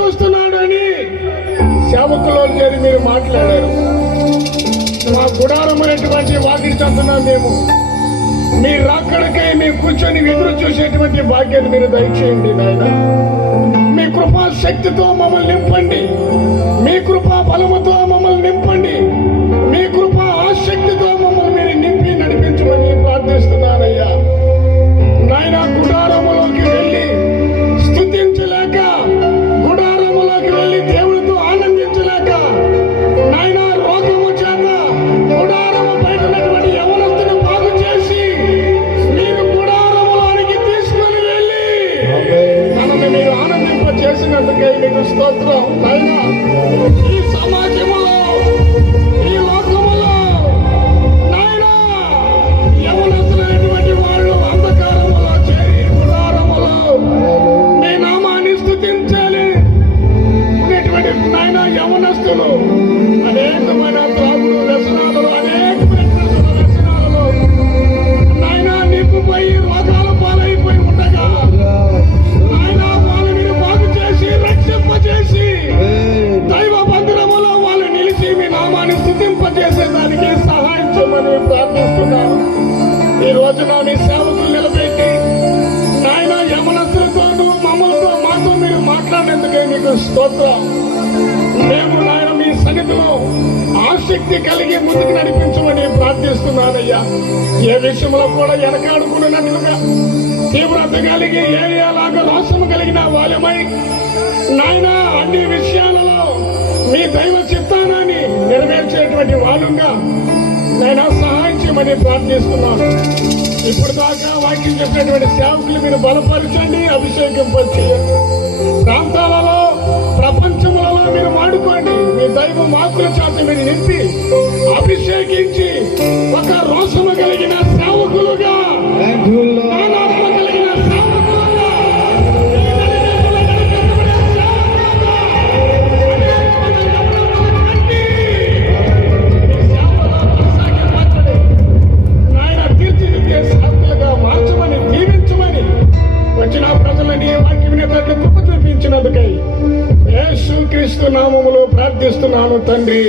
చూస్తున్నాడని సేవకులో చేరి మీరు మాట్లాడారు. మా గుడారం అనేటువంటి వాకిటి చందున్నాం మేము. మీ రాకడకై మేము కూర్చొని ఎదురు చూసేటువంటి భాగ్యాన్ని మీరు దయచేయండి నాయన. మీ కృపా శక్తితో మమ్మల్ని నింపండి. మీ కృపా బలముతో మమ్మల్ని చేసినందుకే స్తోత్రం. ఈ సమాజం ఈ రోజున మీ సేవకులు నిలబెట్టి నాయన యమనస్తులతోనూ మమ్మల్తో మాతో మీరు మాట్లాడేందుకే మీకు స్తోత్రం. మేము నాయన మీ సన్నిధిలో ఆసక్తి కలిగి ముందుకు నడిపించమని ప్రార్థిస్తున్నానయ్యా. ఏ విషయంలో కూడా వెనకాడుకున్నట్లుగా తీవ్రత కలిగి ఏరియాలాగా రోషము కలిగిన వాళ్ళమై నాయన అన్ని విషయాలలో మీ దైవ చిత్తానాన్ని నెరవేర్చేటువంటి వాళ్ళుగా నేను సహాయం చేయమని ప్రార్థిస్తున్నాను ఇప్పుడు దాకా వాక్యం చెప్పినటువంటి సేవకులు మీరు బలపరచండి అభిషేకింపచేయండి ప్రాంతాలలో ప్రపంచములలో మీరు వాడుకోండి మీ దైవ వాకుల చేత మీరు నింపి అభిషేకించి ఒక క్రీస్తు నామములో ప్రార్థిస్తున్నాను తండ్రి.